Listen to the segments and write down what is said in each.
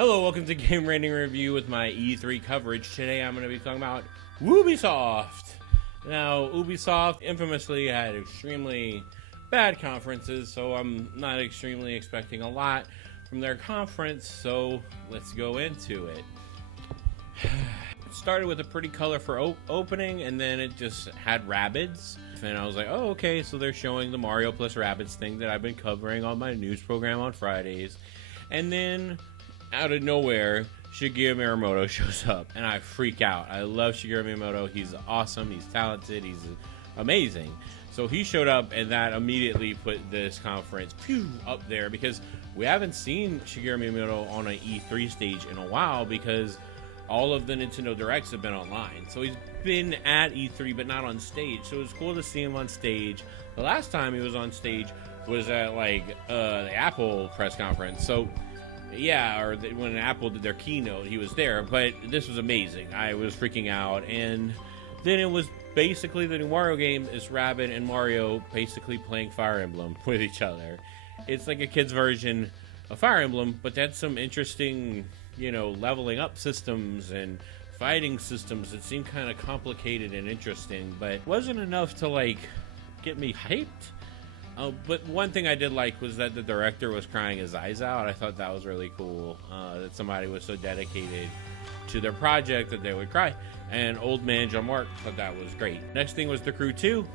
Hello, welcome to Game Rating Review with my E3 coverage. Today I'm going to be talking about Ubisoft. Now, Ubisoft infamously had extremely bad conferences, so I'm not extremely expecting a lot from their conference, so let's go into it. It started with a pretty colorful opening, and then it just had Rabbids. And I was like, oh, okay, so they're showing the Mario plus Rabbids thing that I've been covering on my news program on Fridays. And then out of nowhere, Shigeru Miyamoto shows up, and I freak out. I love Shigeru Miyamoto. He's awesome. He's talented. He's amazing. So he showed up, and that immediately put this conference up there, because we haven't seen Shigeru Miyamoto on an E3 stage in a while, because all of the Nintendo Directs have been online. So he's been at E3, but not on stage. So it was cool to see him on stage. The last time he was on stage was at the Apple press conference. So yeah, or when Apple did their keynote, he was there, but this was amazing. I was freaking out, and then it was basically the new Mario game is Rabbids and Mario basically playing Fire Emblem with each other. It's like a kid's version of Fire Emblem, but that's some interesting, leveling up systems and fighting systems that seem kind of complicated and interesting, but wasn't enough to, get me hyped. But one thing I did like was that the director was crying his eyes out. I thought that was really cool, that somebody was so dedicated to their project that they would cry. And Old Man Jean-Marc thought that was great. Next thing was The Crew 2.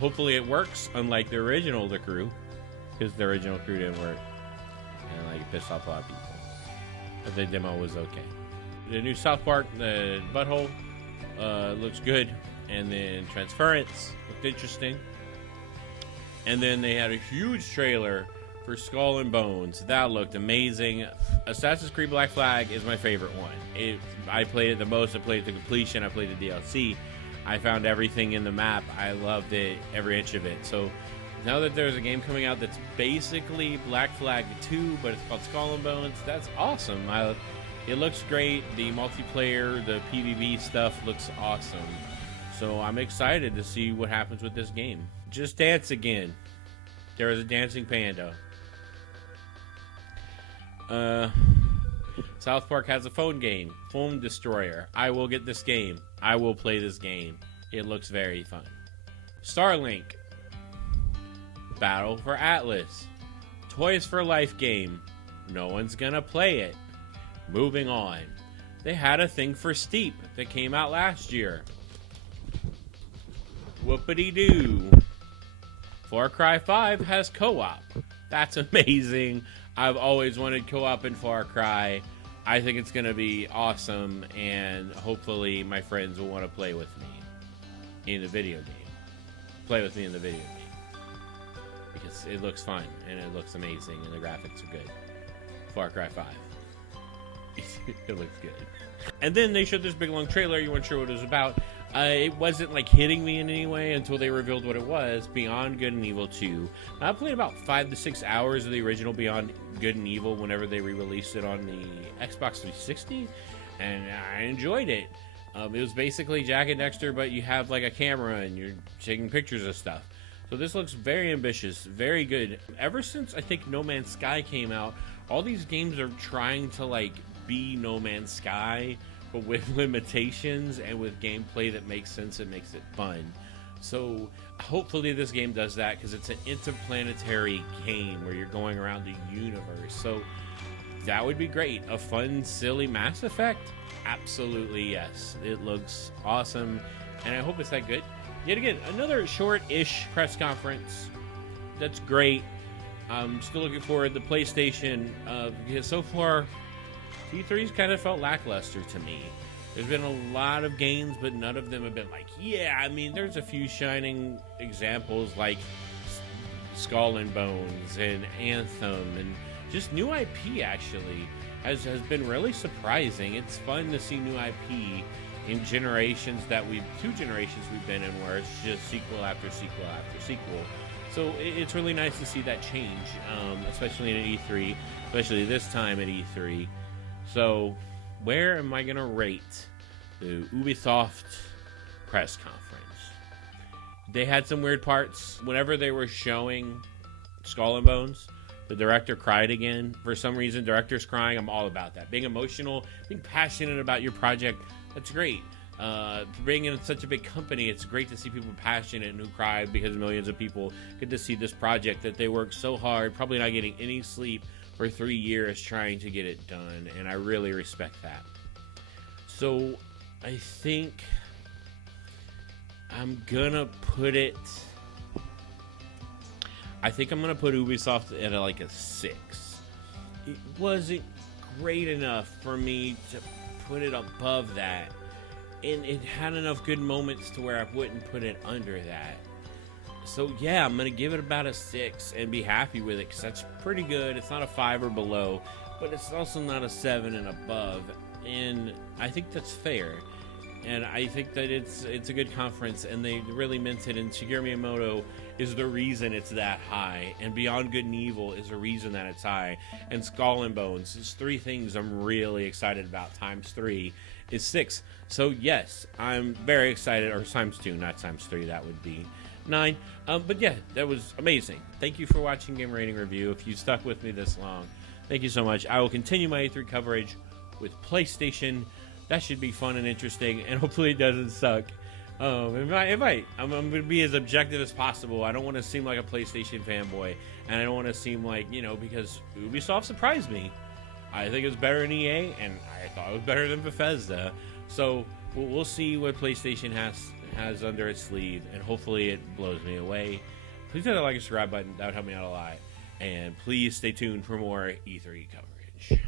Hopefully it works, unlike the original The Crew, because the original Crew didn't work. And it pissed off a lot of people. But the demo was okay. The new South Park, the Butthole, looks good. And then Transference looked interesting. And then they had a huge trailer for Skull and Bones. That looked amazing. Assassin's Creed Black Flag is my favorite one. I played it the most. I played it to completion. I played the DLC. I found everything in the map. I loved it, every inch of it. So now that there's a game coming out that's basically Black Flag 2, but it's called Skull and Bones, that's awesome. It looks great. The multiplayer, the PvP stuff looks awesome. So I'm excited to see what happens with this game. Just Dance again. There was a dancing panda. South Park has a phone game, Phone Destroyer. I will get this game. I will play this game. It looks very fun. Starlink. Battle for Atlas. Toys for Life game. No one's gonna play it. Moving on. They had a thing for Steep that came out last year. Whoopity-doo. Far Cry 5 has co-op. That's amazing. I've always wanted co-op in Far Cry. I think it's going to be awesome, and hopefully my friends will want to play with me in the video game. Play with me in the video game. Because it looks fun, and it looks amazing, and the graphics are good. Far Cry 5. It looks good. And then they showed this big long trailer. You weren't sure what it was about. It wasn't hitting me in any way until they revealed what it was. Beyond Good and Evil 2. I played about 5 to 6 hours of the original Beyond Good and Evil whenever they re-released it on the Xbox 360, and I enjoyed it. It was basically Jak and Dexter, but you have a camera and you're taking pictures of stuff. So this looks very ambitious, very good. Ever since I think No Man's Sky came out, all these games are trying to be No Man's Sky, but with limitations and with gameplay that makes sense and makes it fun. So hopefully this game does that, because it's an interplanetary game where you're going around the universe. So that would be great. A fun, silly Mass Effect? Absolutely yes. It looks awesome, and I hope it's that good. Yet again, another short-ish press conference. That's great. I'm still looking forward to the PlayStation, because so far E3's kind of felt lackluster to me. There's been a lot of games, but none of them have been there's a few shining examples like Skull and Bones and Anthem, and just new IP actually has been really surprising. It's fun to see new IP in two generations we've been in, where it's just sequel after sequel after sequel. So it's really nice to see that change, especially in E3, especially this time at E3. So, where am I going to rate the Ubisoft press conference? They had some weird parts. Whenever they were showing Skull and Bones, The director cried again. For some reason, directors crying, I'm all about that. Being emotional, being passionate about your project, that's great. Being in such a big company, it's great to see people passionate and who cried because millions of people get to see this project that they worked so hard, probably not getting any sleep for 3 years trying to get it done, and I really respect that. So I think I'm gonna put Ubisoft at like a 6. It wasn't great enough for me to put it above that, and it had enough good moments to where I wouldn't put it under that. So yeah, I'm gonna give it about a 6 and be happy with it because that's pretty good. It's not a 5 or below, but it's also not a 7 and above, and I think that's fair. And I think that it's a good conference, and they really meant it. And Shigeru Miyamoto is the reason it's that high, and Beyond Good and Evil is the reason that it's high, and Skull and Bones. It's 3 things I'm really excited about. Times 3 is 6. So yes, I'm very excited. Or times 2, not times 3. That would be 9. But yeah, that was amazing. Thank you for watching Game Rating Review. If you stuck with me this long, thank you so much. I will continue my E3 coverage with PlayStation. That should be fun and interesting, and hopefully it doesn't suck. I'm going to be as objective as possible. I don't want to seem like a PlayStation fanboy, and I don't want to seem like, because Ubisoft surprised me. I think it was better than EA, and I thought it was better than Bethesda. So we'll see what PlayStation has under its sleeve, and hopefully it blows me away. Please hit that like and subscribe button. That would help me out a lot. And please stay tuned for more E3 coverage.